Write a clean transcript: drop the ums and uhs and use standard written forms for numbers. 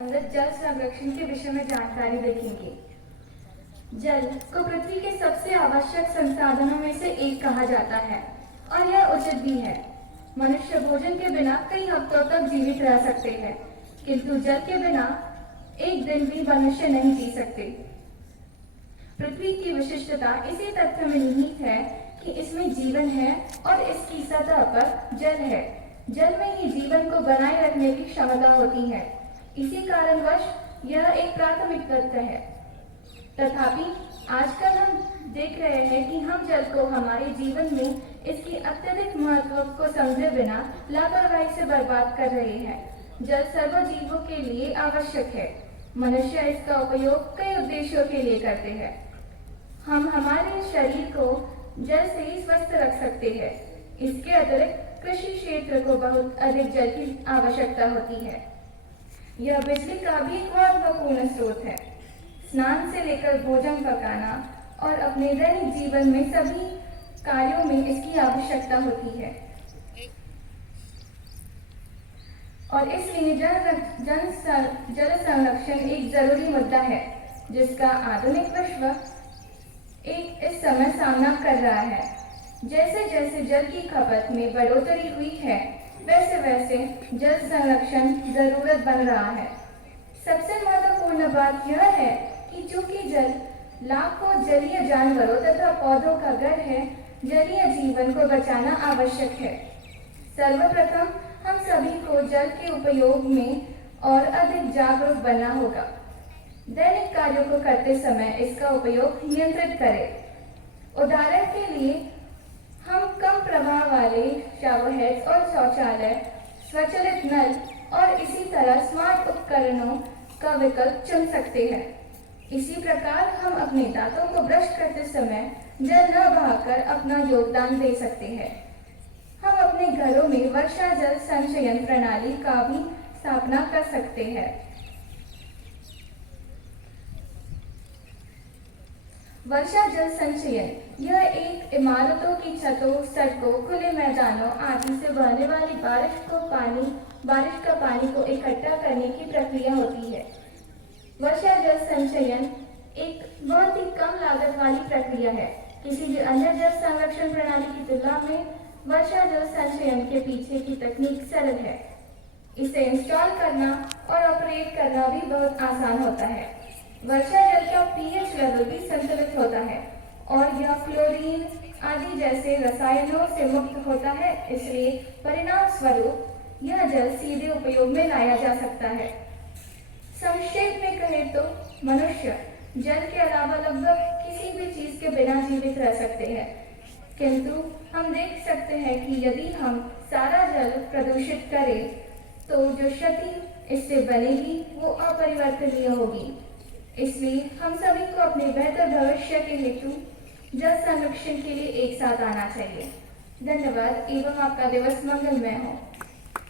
जल संरक्षण के विषय में जानकारी देखेंगे। जल को पृथ्वी के सबसे आवश्यक संसाधनों में से एक कहा जाता है और यह उचित भी है। मनुष्य भोजन के बिना कई हफ्तों तक जीवित रह सकते हैं, किंतु जल के बिना एक दिन भी मनुष्य नहीं जी सकते। पृथ्वी की विशिष्टता इसी तथ्य में निहित है कि इसमें जीवन है और इसकी सतह पर जल है। जल में ही जीवन को बनाए रखने की क्षमता होती है। इसी कारणवश यह एक प्राथमिक तथ्य है। तथापि आजकल हम देख रहे हैं कि हम जल को हमारे जीवन में इसकी अत्यधिक महत्व को समझे बिना लापरवाही से बर्बाद कर रहे हैं। जल सर्वजीवों के लिए आवश्यक है। मनुष्य इसका उपयोग कई उद्देश्यों के लिए करते हैं। हम हमारे शरीर को जल से ही स्वस्थ रख सकते हैं। इसके अतिरिक्त कृषि क्षेत्र को बहुत अधिक जल की आवश्यकता होती है। यह बिजली का भी एक महत्वपूर्ण स्रोत है। स्नान से लेकर भोजन पकाना और अपने दैनिक जीवन में सभी कार्यों में इसकी आवश्यकता होती है और इसलिए जल संरक्षण एक जरूरी मुद्दा है जिसका आधुनिक विश्व इस समय सामना कर रहा है। जैसे जैसे जल की खपत में बढ़ोतरी हुई है, वैसे वैसे जल संरक्षण जरूरत बन रहा है। सबसे महत्वपूर्ण बात यह है कि चूंकि जल लाखों जलीय जानवरों तथा पौधों का घर है, जलीय जीवन को बचाना आवश्यक है। सर्वप्रथम हम सभी को जल के उपयोग में और अधिक जागरूक बनना होगा। दैनिक कार्यों को करते समय इसका उपयोग नियंत्रित करें। उदाहरण के लिए हम कम प्रभाव वाले शावर हेड्स और शौचालय, स्वचालित नल और इसी तरह स्मार्ट उपकरणों का विकल्प चुन सकते हैं। इसी प्रकार हम अपने दांतों को ब्रश करते समय जल न बहाकर अपना योगदान दे सकते हैं। हम अपने घरों में वर्षा जल संचयन प्रणाली का भी स्थापना कर सकते हैं। वर्षा जल संचयन यह एक इमारतों की छतों, सड़कों, खुले मैदानों आदि से बहने वाली बारिश का पानी को इकट्ठा करने की प्रक्रिया होती है। वर्षा जल संचयन एक बहुत ही कम लागत वाली प्रक्रिया है। किसी भी अन्य जल संरक्षण प्रणाली की तुलना में वर्षा जल संचयन के पीछे की तकनीक सरल है। इसे इंस्टॉल करना और ऑपरेट करना भी बहुत आसान होता है। वर्षा जल का पीएच लेवल भी संतुलित होता है और यह क्लोरीन आदि जैसे रसायनों से मुक्त होता है, इसलिए परिणाम स्वरूप यह जल सीधे उपयोग में लाया जा सकता है। संक्षेप में कहें तो मनुष्य जल के अलावा लगभग किसी भी चीज के बिना जीवित रह सकते हैं, किंतु हम देख सकते हैं कि यदि हम सारा जल प्रदूषित करें तो जो क्षति इससे बनेगी वो अपरिवर्तनीय होगी। इसलिए हम सभी को अपने बेहतर भविष्य के हेतु जल संरक्षण के लिए एक साथ आना चाहिए। धन्यवाद एवं आपका दिवस मंगलमय हो।